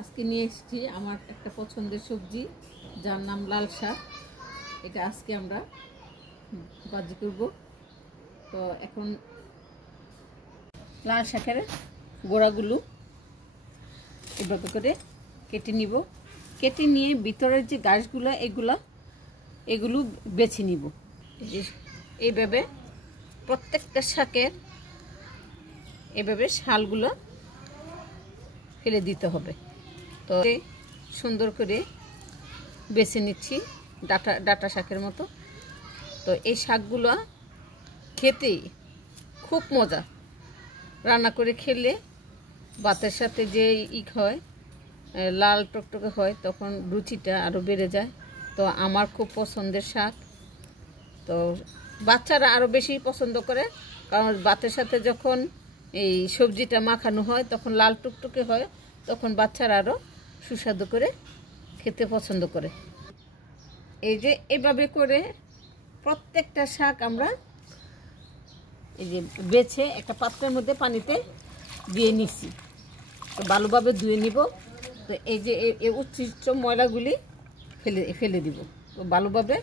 আজকে নিয়ে এসেছি আমার একটা পছন্দের সবজি, যার নাম লাল শাক। এটা আজকে আমরা ভাজি করব। তো এখন লাল শাকের গোড়াগুলো এভাবে করে কেটে নিব। কেটে নিয়ে ভিতরের যে গাছগুলো এগুলো বেছে নিব। এইভাবে প্রত্যেকটা শাকের এভাবে শালগুলো ফেলে দিতে হবে। তো সুন্দর করে বেছে নিচ্ছি ডাটা শাকের মতো। তো এই শাকগুলো খেতে খুব মজা, রান্না করে খেলে ভাতের সাথে যে হয় লাল টকটকে হয়, তখন রুচিটা আরও বেড়ে যায়। তো আমার খুব পছন্দের শাক। তো বাচ্চারা আরও বেশি পছন্দ করে, কারণ ভাতের সাথে যখন এই সবজিটা মাখানো হয় তখন লাল টুকটুকে হয়, তখন বাচ্চারা আরও সুস্বাদু করে খেতে পছন্দ করে। এই যে এভাবে করে প্রত্যেকটা শাক আমরা এই যে বেছে একটা পাত্রের মধ্যে পানিতে দিয়ে নিচ্ছি। তো ভালোভাবে ধুয়ে নিব। তো এই যে এই উচ্ছিষ্ট ময়লাগুলি ফেলে দিব। তো ভালোভাবে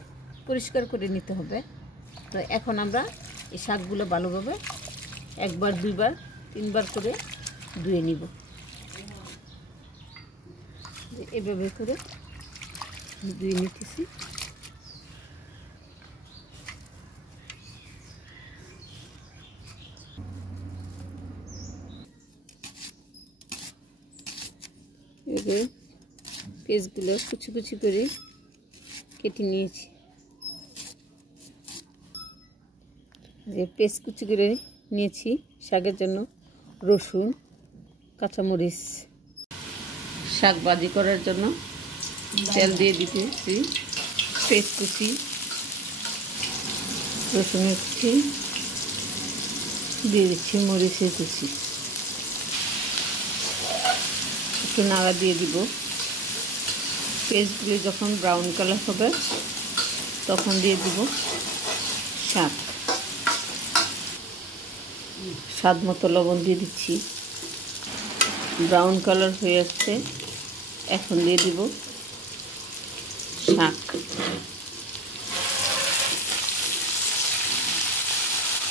পরিষ্কার করে নিতে হবে। তো এখন আমরা এই শাকগুলো ভালোভাবে একবার, দুইবার, তিনবার করে ধুয়ে নিব। এভাবে করে ধুয়ে নিতেছি। এভাবে পেঁয়াজগুলো কুচি কুচি করে কেটে নিয়েছি। যে পেস্ট কুচি করে নিয়েছি শাকের জন্য, রসুন, কাঁচামরিচ। শাক ভাজি করার জন্য তেল দিয়ে দিতেছি, পেস্ট কুচি, রসুনের কুচি দিয়ে দিচ্ছি, মরিচের কুচি, একটু নাড়া দিয়ে দিব। পেস্টগুলি যখন ব্রাউন কালার হবে তখন দিয়ে দিব শাক। স্বাদ মতো লবণ দিয়ে দিচ্ছি। ব্রাউন কালার হয়ে আসছে, এখন দিয়ে দিব শাক।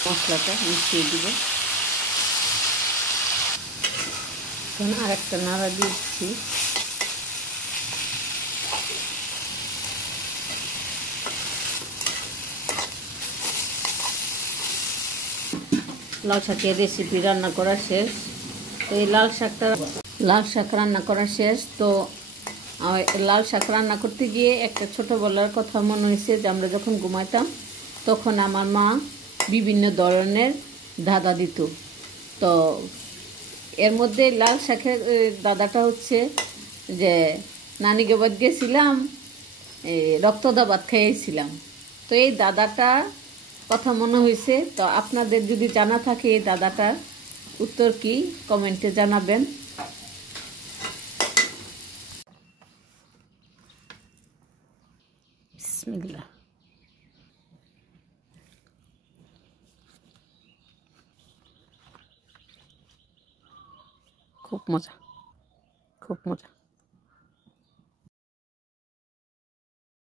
মশলাটা মিশিয়ে দিব। এখন আরেকটা নাড়া দিচ্ছি। লাল শাকের রেসিপি রান্না করা শেষ। তো এই লাল শাক রান্না করা শেষ। তো লাল শাক রান্না করতে গিয়ে একটা ছোটোবেলার কথা মনে হয়েছে, যে আমরা যখন ঘুমাইতাম তখন আমার মা বিভিন্ন ধরনের ধাঁধা দিত। তো এর মধ্যে লাল শাকের দাদাটা হচ্ছে যে নানিকে বাদ গেছিলাম, রক্তদা ভাত খেয়েছিলাম। তো এই দাদাটা কথা মনে হয়েছে। তো আপনাদের যদি জানা থাকে এই দাদাটার উত্তর কি, কমেন্টে জানাবেন। বিসমিল্লাহ। খুব মজা, খুব মজা।